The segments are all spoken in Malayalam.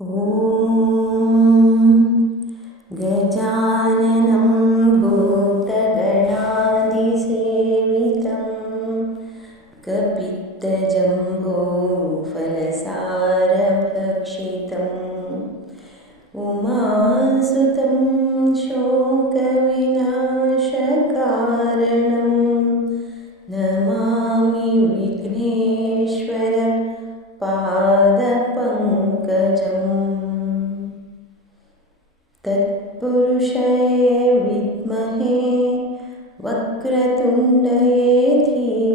ॐ गजानन वक्रतुण्डये थी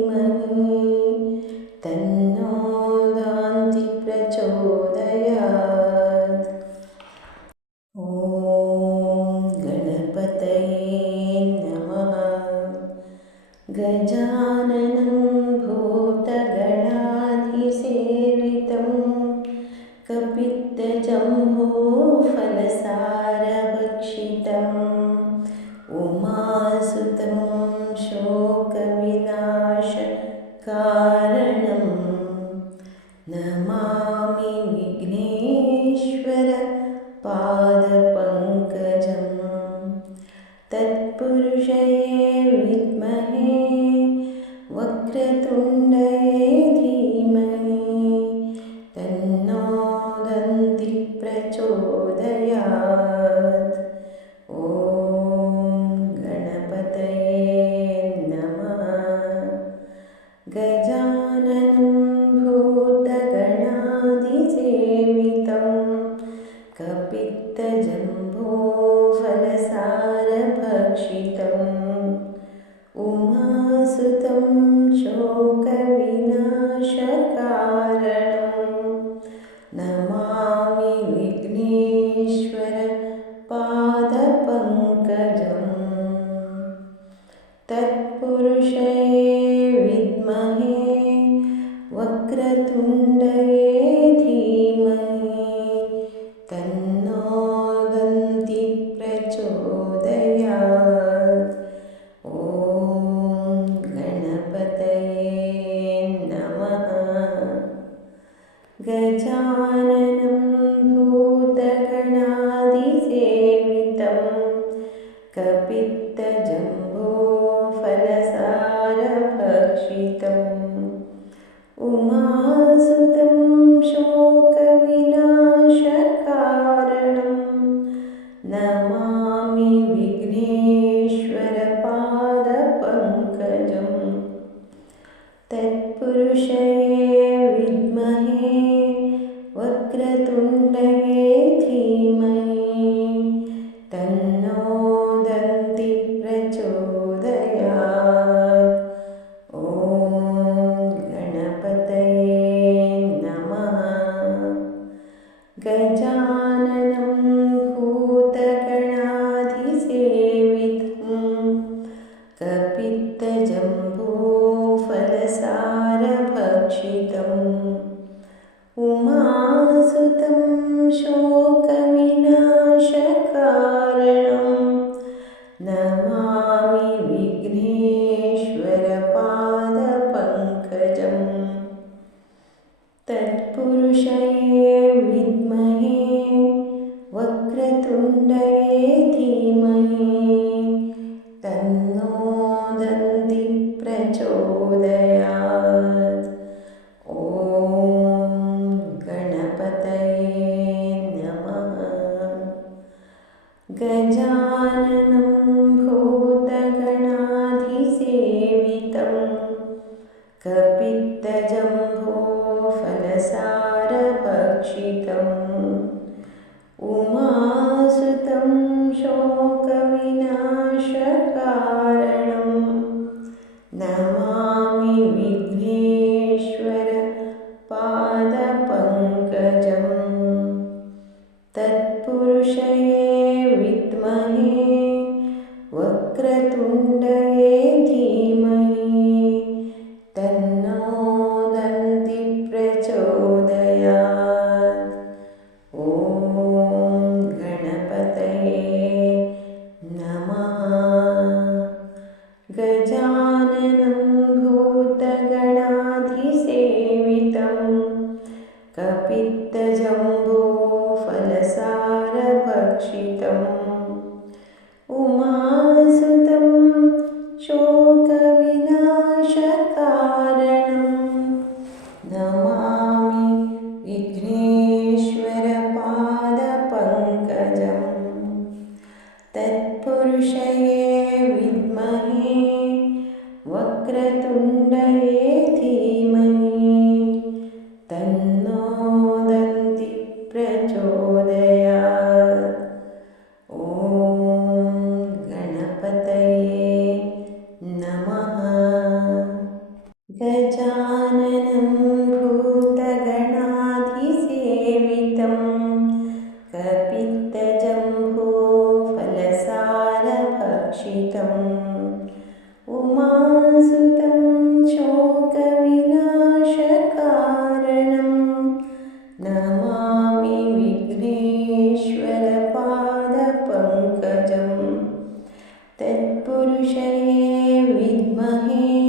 नमामि विघ्नेश्वर विघ्नेश्वरपादपङ्कजं तत्पुरुषये विद्महे वक्रतुण्डये धीमहि तन्नो दन्ति प्रचो त्पुरुषे विद्महे वक्रतुण्डये धीमहि तन्नो दन्ति प्रचोदयात्। ॐ गणपतये नमः। गजा उमासुतं शोकविनाशका Amen. തത്പുരുഷരേ വിദ്മഹേ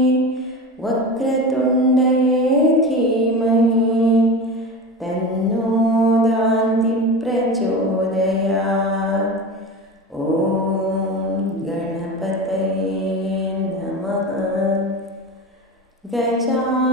വക്രതുണ്ടയേ ധീമഹി. തന്നോ ദാന്തി പ്രചോദയാ. ഓം ഗണപതയേ നമ. ഗജാ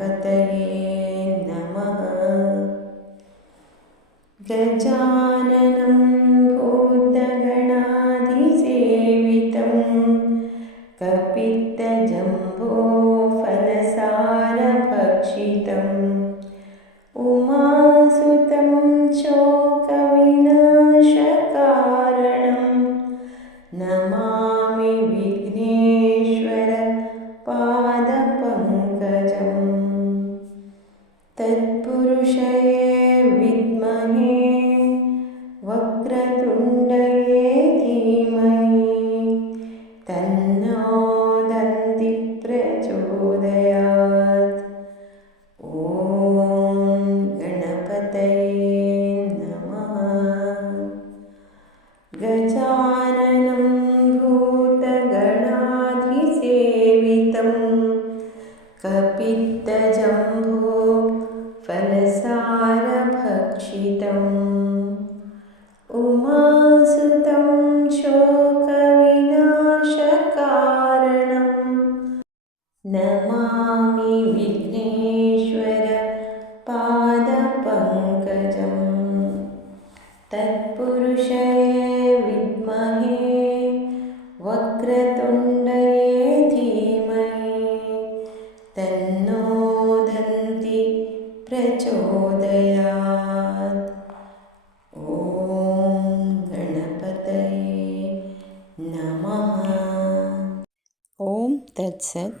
गणपतये नमः। गजाननम् നമാമി വിഘ്നേശ്വര പാദപങ്കജം തത്പുരുഷയെ വിദ്മഹേ വക്രതുണ്ടയേ ധീമഹി തന്നോ പ്രചോദയാത് ഓം ഗണപതയേ നമഃ ഓം തത്സത്